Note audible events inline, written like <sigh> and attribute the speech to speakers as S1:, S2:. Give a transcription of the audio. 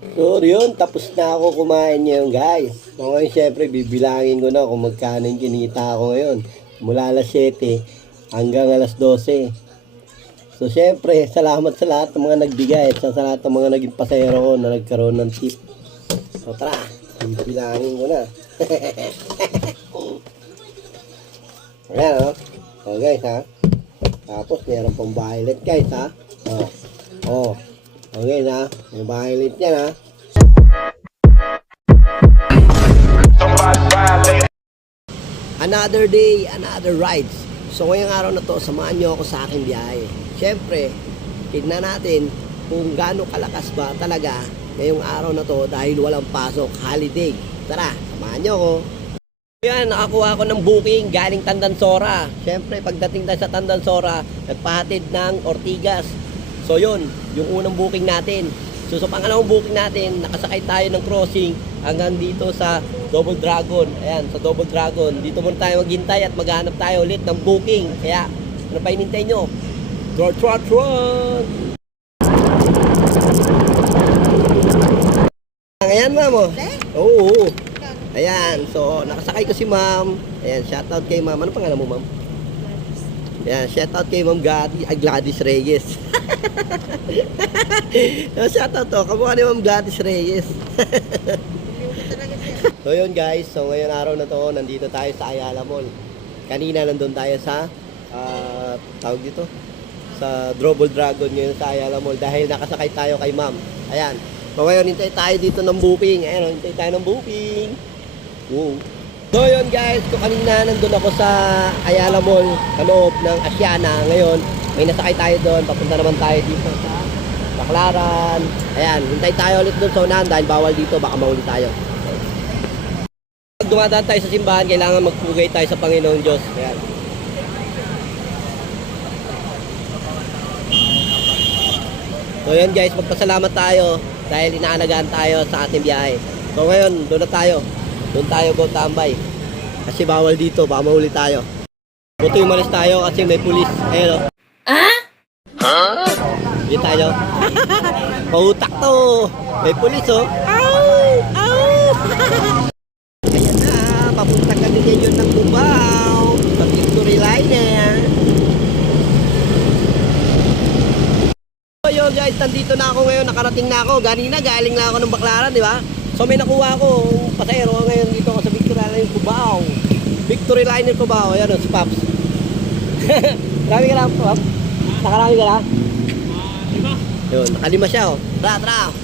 S1: So, yun, tapos na ako kumain ngayon, guys. So, ngayon, syempre, bibilangin ko na kung magkano yung kinita ko ngayon. Mula alas 7 hanggang alas 12. So, syempre, salamat sa lahat ng mga nagbigay at sa lahat ng mga naging pasero ko na nagkaroon ng tip. So, tara, bibilangin ko na. <laughs> Ayan, oh. Oh, guys, ha. Tapos, meron pang violet, guys, ha. Oh. Oh. May violet yan ha. Another day, another rides. So ngayong araw na to, samahan nyo ako sa aking biyahe. Siyempre, tignan natin kung gaano kalakas ba talaga ngayong araw na to dahil walang pasok, holiday. Tara, samahan nyo ako. Yan, nakakuha ko ng booking galing Tandansora. Siyempre, pagdating tayo sa Tandansora, nagpahatid ng Ortigas. So yun, yung unang booking natin. So sa pangalawang booking natin, nakasakay tayo ng crossing hanggang dito sa Double Dragon. Ayan, sa Double Dragon. Dito muna tayo maghintay at maghanap tayo ulit ng booking. Kaya, ano pa hinintay nyo? Trot, trot, trot! Ayan, ma'am. Oh. Oo. Ayan, so nakasakay ko si ma'am. Ayan, shoutout kay ma'am. Ano pangalan mo, ma'am? Ayan, shoutout kay ma'am Gladys, ay Gladys Reyes. so, <laughs> shoutout to, kamukha ni ma'am Gladys Reyes. <laughs> so yun guys, so ngayon araw na to, nandito tayo sa Ayala Mall. Kanina nandun tayo sa, ah, tawag dito, sa Double Dragon ngayon sa Ayala Mall dahil nakasakay tayo kay ma'am. Ayan. So ngayon, hintay tayo dito ng booking. Ayan, hintay tayo ng booking. Wow. So yun guys, kung kanina nandun ako sa Ayala Mall sa ng Asiana. Ngayon, may nasakay tayo doon. Papunta naman tayo dito sa Baclaran. Ayan, hintay tayo ulit doon sa unahan dahil bawal dito, baka mahuli tayo. Pag dumadaan tayo sa simbahan, kailangan magpugay tayo sa Panginoon Diyos. Ayan. So yun guys, magpasalamat tayo dahil inaalagaan tayo sa ating biyahe. So ngayon, doon na tayo. Doon tayo go tambay. Kasi bawal dito, baka mahuli tayo. Buto yung malis tayo kasi may pulis. Ayun o. Ah? Hindi tayo. <laughs> Pautak to. May pulis oh. Ow! Ow! <laughs> Ayan na, papunta kami ngayon ng Cubao. Sa Victory Liner. So guys, nandito na ako ngayon, nakarating na ako. Ganina, galing na ako ng Baklaran, di ba? So may nakuha ako, pasahero ngayon dito ako sa Victory Liner Cubao. Victory Liner Cubao, ayan o, si Paps. <laughs> Marami ka na, Paps? Nakarami ka na? Yun, nakalima siya oh. Tara, tara.